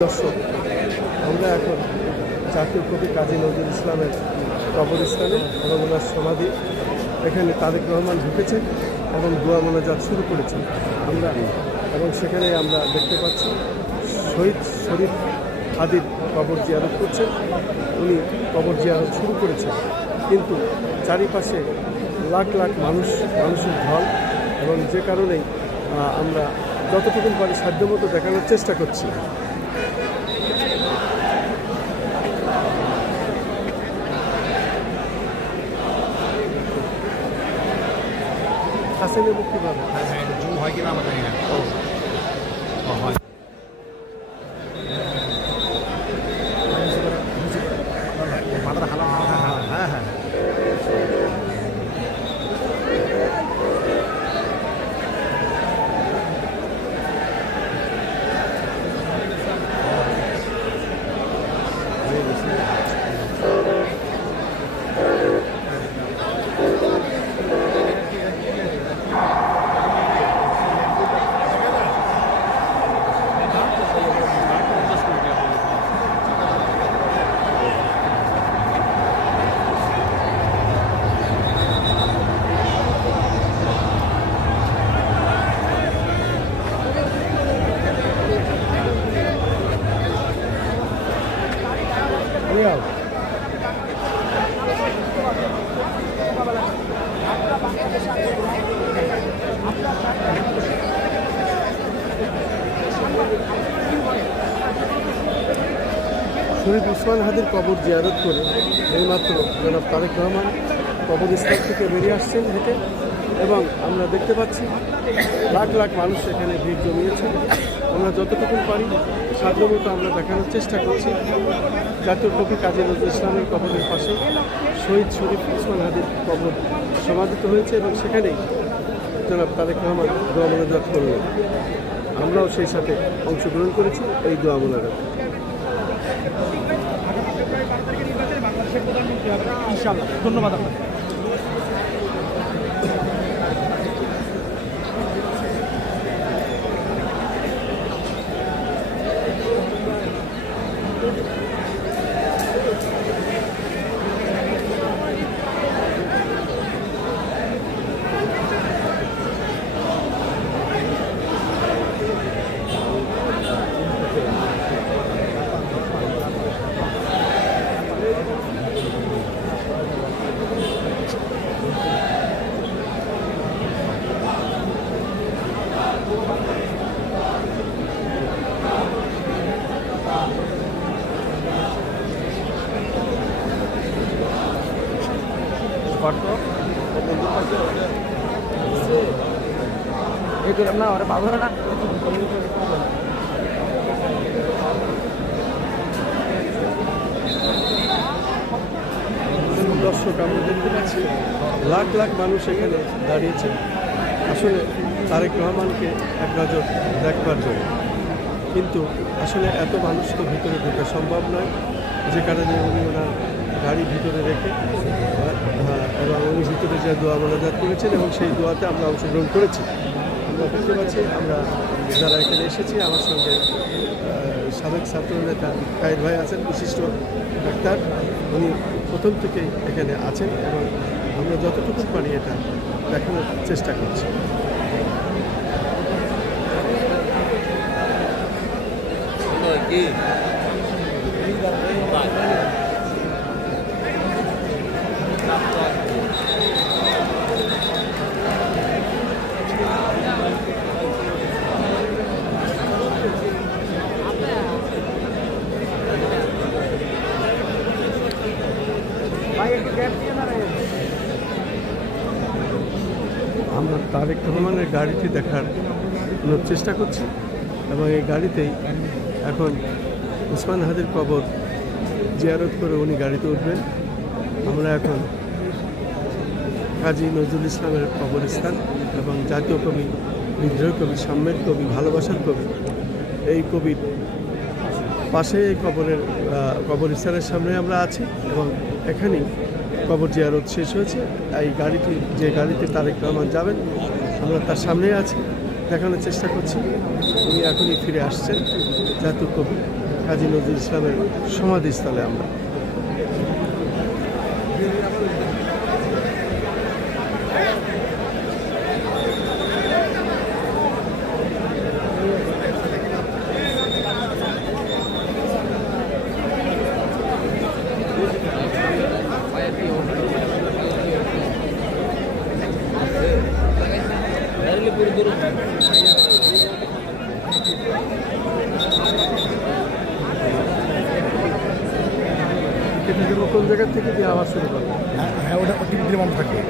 দর্শক, আমরা এখন জাতীয় কবি কাজী নজরুল ইসলামের কবরস্থানে এবং ওনার সমাধি এখানে তারেক রহমান ঢুকেছেন এবং দোয়া মোনাজাত শুরু করেছেন আমরা, এবং সেখানে আমরা দেখতে পাচ্ছি শহীদ শরীফ হাদির কবর জিয়ারত করছেন। উনি কবর জিয়ারত শুরু করেছেন, কিন্তু চারিপাশে লাখ লাখ মানুষের ঢল, এবং যে কারণেই আমরা যতটুকু পারি সাধ্যমতো দেখানোর চেষ্টা করছি। হাসিনের মুক্তি পাবে জুম হয় কিনা আমরা জানি না। হয় মাথাটা খারাপ। হ্যাঁ হ্যাঁ শহীদ ওসমান হাদির কবর জিয়ারত করে এইমাত্র জনাব তারেক রহমান কবরস্থান থেকে বেরিয়ে আসছেন হেঁটে, এবং আমরা দেখতে পাচ্ছি লাখ লাখ মানুষ এখানে ভিড় জমিয়েছে। আমরা যতটুকু পারি সাধ্যমতো আমরা দেখানোর চেষ্টা করছি। জাতীয় কবি কাজী নজরুল ইসলামের কবরের পাশে শহীদ শরীফ ওসমান হাদির কবর সমাধিত হয়েছে, এবং সেখানেই জনাব তারেক রহমান দোয়া মোনাজাত করলেন। আমরাও সেই সাথে অংশগ্রহণ করেছি এই দোয়া মোনাজাতে। ইনশাআল্লাহ, ধন্যবাদ আপনাকে। না ওরা পাবো না। দর্শক, আমরা দেখতে পাচ্ছি লাখ লাখ মানুষ এখানে দাঁড়িয়েছে আসলে তারেক রহমানকে এক নজর দেখবার জন্য, কিন্তু আসলে এত মানুষ তো ভিতরে ঢোকা সম্ভব নয়, যে কারণে উনি ওনার গাড়ি ভিতরে রেখে এবং উনি ভিতরে যে দোয়া মোনাজাত করেছেন, এবং সেই দোয়াতে আমরা অংশগ্রহণ করেছি। আমরা দেখতে পাচ্ছি আমরা যারা এখানে এসেছি, আমার সঙ্গে সাবেক ছাত্রনেতা কায়ের ভাই আছেন, বিশিষ্ট ডাক্তার, উনি প্রথম থেকেই এখানে আছেন, এবং আমরা যতটুকু পারি এটা দেখানোর চেষ্টা করছি। আমরা তারেক রহমানের গাড়িটি দেখার চেষ্টা করছি, এবং এই গাড়িতেই এখন ওসমান হাদির কবর জিয়ারত করে উনি গাড়িতে উঠবেন। আমরা এখন কাজী নজরুল ইসলামের কবরস্থান এবং জাতীয় কবি, বিদ্রোহী কবি, সাম্যের কবি, ভালোবাসার কবি, এই কবির পাশে এই কবরস্থানের সামনে আমরা আছি, এবং এখানেই কবর জিয়ারত শেষ হয়েছে। এই গাড়িটি, যে গাড়িতে তারেক রহমান যাবেন, আমরা তার সামনে আছি, দেখানোর চেষ্টা করছি। উনি এখনই ফিরে আসছেন জাতীয় কবি কাজী নজরুল ইসলামের সমাধিস্থলে আমরা। এটা কোন জায়গা থেকে দিয়ে আওয়াজ শুরু করবো? হ্যাঁ ওটা টিভি বন্ধ থাকবে।